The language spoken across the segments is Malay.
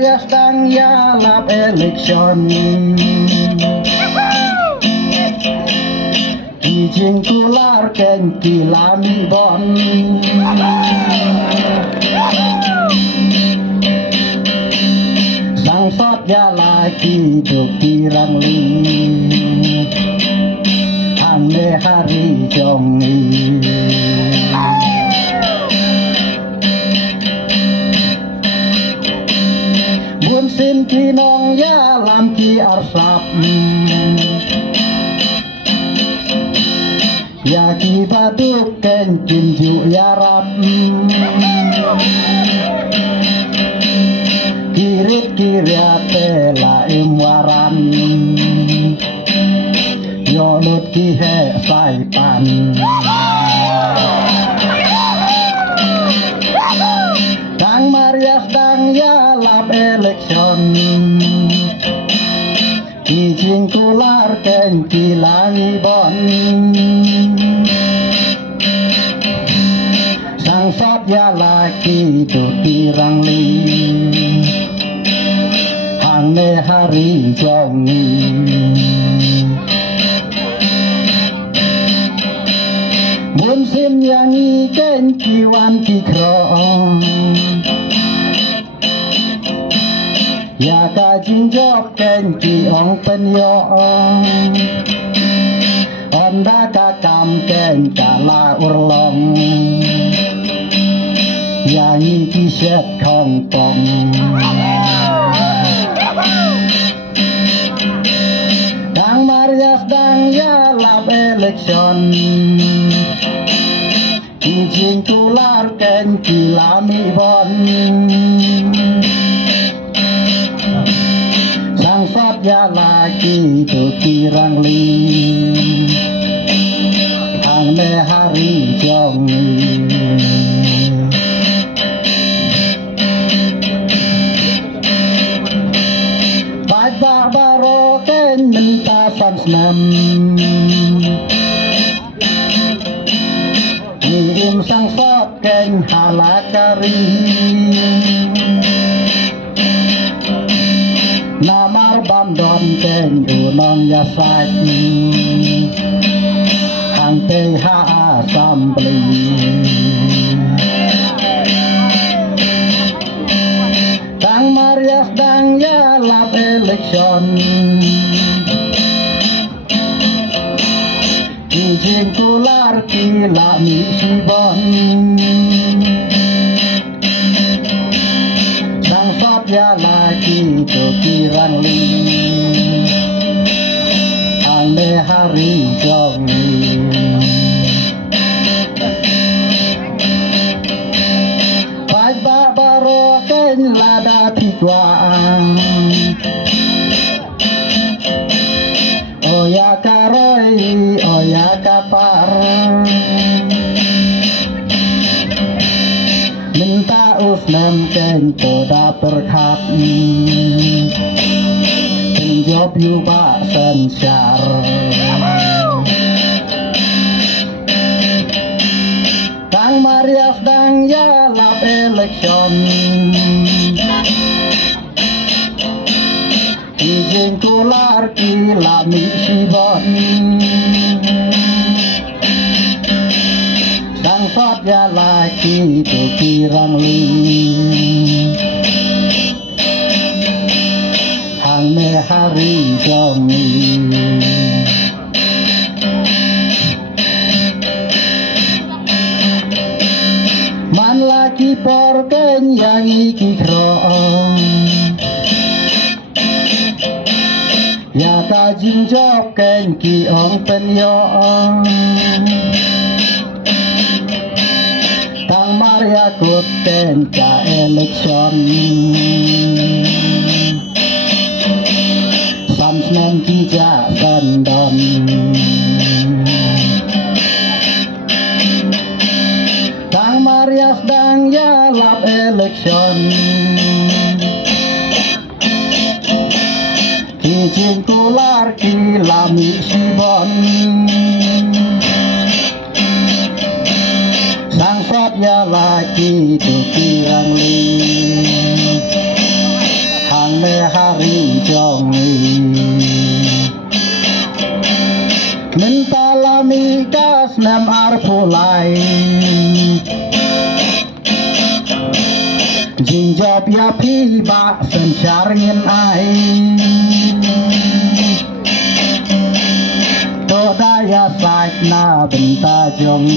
Maria sedang ya lap election izin kular ken kilami bon sang sot ya lagi dokirang li ane hari jongi buôn xin ki nong ya làm ki arsap ya ki baduk ken kinju ya rap kirit kiriate la imwaran yo lut ki he sai pan Kang Maria sedang ya lap election izin kular ken kilangi bon sang sot ya laki tu kirang li ane hari jongi bun sim yang iken kiwan kikrong ya ka jinjok ken ki ong pen yo onda ka kam ken kala urlong ya ni ki set kong tong Kang Maria sedang ya lap election izin tular ken kilami bon sang sot ya lagi tu kirang li ane hari jongi Baik barbaro ken minta sansnam Ngirim sang sot ken halakari Namar bandon ken unong yasak Hante ha asambli Kang Maria sedang ya lap election izin kular kilami sibon sang sot ya lagi tu kirang li ane hari jongi Pai ba baro ken lada tiguang Oya karoi, oya kapar Minta usnam ken toda perkat Penjob yu pak sensyar Kang Maria sedang ya lap election izin kular kilami sibon sang sot ya laki tu kirang li ane hari jongi man laki porken yang iki krong ya ka jinjok ken ki ong pen yo Kang Maria kut ken ka election samsnen ki ja sandon Kang Maria sedang ya lap election izin kular kilami sibon sang sot ya laki tu kirang li hari jong minta lami kas nam arpulai jinjab ya pi ba sencarin ai to daya sak na benta jong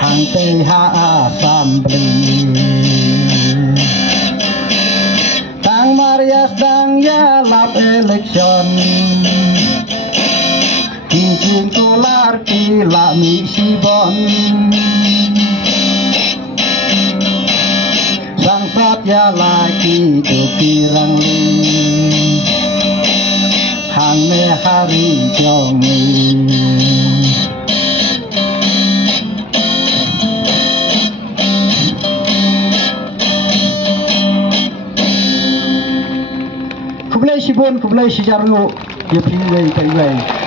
hang te ha assembly tang marias dang ya lap election kijing tular ki la mi sibon sangsat ya lagi tu kirang li hang me hari jong kublai sibon kublai sijaru ya pilih kai